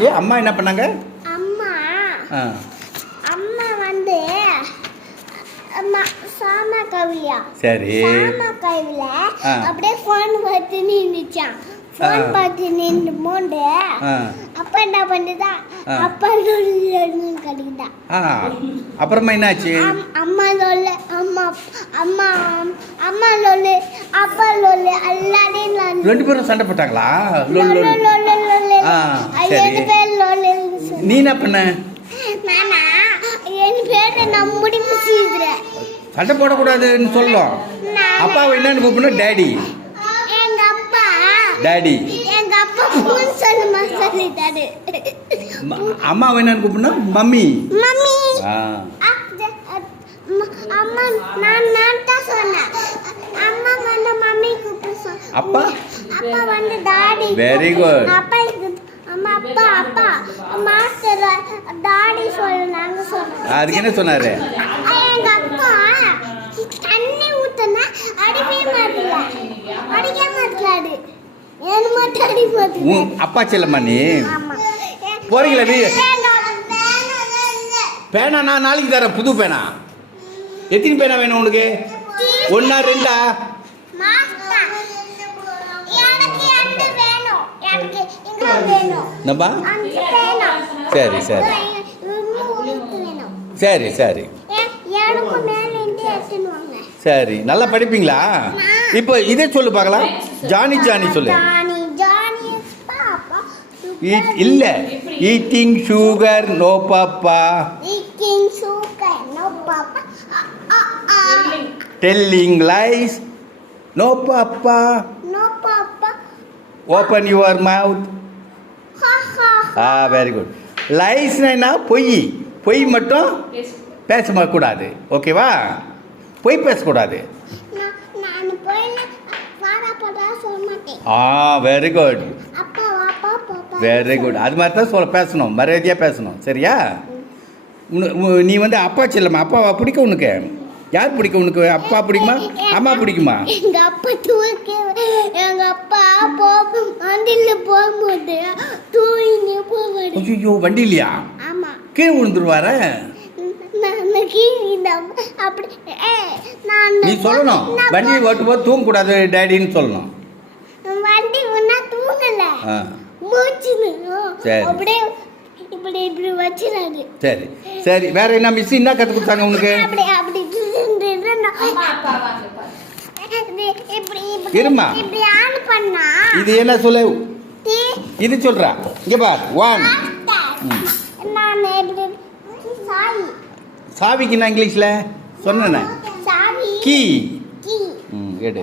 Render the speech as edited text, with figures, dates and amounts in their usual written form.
ஆச்சு. அம்மா என்ன பண்ணாங்க? அம்மா அம்மா வந்து சாம கவியா. சரி. சாம கவில அப்படியே ஃபோன் பார்த்து நின்னுச்சான். ஃபோன் பார்த்து நின்று மோண்டு அப்பா என்ன பண்ணுதா? அப்பா கிடைக்குதா. அப்புறமா என்னாச்சு? அம்மா லோல அம்மா அம்மா அம்மா லோல அப்பா லோல எல்லாரையும் ரெண்டு பேரும் சண்டை போட்டாங்களா? நீ என்ன பண்ண? நானா என் பேரை நம்பி முசிக்கிறேன். சண்டை போடக்கூடாதுன்னு சொல்லும். அப்பாவை என்னன்னு கூப்பிடணும்? டேடி. எங்க அப்பா டாடி. எங்க அப்பா ஃபோன் சொல்லுமா சொல்லிட்டாரு. அம்மாவை என்னன்னு கூப்பிடணும்? மம்மி. மம்மி. அம்மா நான் தான் சொன்னேன். அம்மா வந்து மம்மி கூப்பிடு. அப்பா அப்பா வந்து டாடி. Very good. அப்பா அம்மா அப்பா அப்பா மாஸ்டர் டாடி சொன்னாங்க சொன்னாங்க. அதுக்கு என்ன சொன்னாரு? எங்க அப்பா தண்ணி ஊத்துனா அடிக்கவே மாட்டல. அடிக்க மாட்டாரு. ஏன் மாட்டாடி போட்டு. அப்பா செல்லம்மா நீ? ஆமா. போறீங்களா நீ? பேனா நான் நாளைக்கு தரேன், புது பேனா. எத்தனை பேனா வேணும் உனக்கு? ஒன்னா ரெண்டா? சரி சரி சரி சரி சரி. நல்லா படிப்பீங்களா? இப்போ இதே சொல்லு பார்க்கலாம். ஜானி ஜானி சொல்லு. இல்ல, eating sugar no papa. Telling lies no papa. Open your mouth. Very good. லைஸ்னா பொய். பொய் மட்டும் பேசக்கூடாது. ஓகேவா? பொய் பேசக்கூடாது. Very good very good. அது மாதிரி தான் பேசணும், மரியாதையாக பேசணும். சரியா? நீ வந்து அப்பா செல்லம்மா. அப்பாவா பிடிக்கும் உனக்கு? யார் பிடிக்கும் உனக்கு? அப்பா பிடிக்குமா அம்மா பிடிக்குமா? எங்க அப்பா தூக்கி எங்க அப்பா வண்டியில போகும்போது தூங்கி போவாரு. ஐயோ, வண்டியிலையா? ஆமா. கீழே விழுந்துருவார. நீ சொல்லணும், வண்டி ஓட்டும் போது தூங்க கூடாது டேடின்னு சொல்லணும். வண்டி ஒன்னா தூங்கல, மூச்சுன்னு அப்படியே இப்படி இப்படி வச்சிராது. சரி சரி. வேற என்ன மிஸ் என்ன கத்து கொடுத்தாங்க உனக்கு? அப்படி அப்படி இருமா. இப்படி ஆன் பண்ணா இது என்ன சொல்லு? இது சொல்றா. இங்க பார். 1. நான் இப்படி சாவி. சாவிக்கு நான் இங்கிலீஷ்ல சொன்னேனே. சாவி. கீ. கீ. எடு.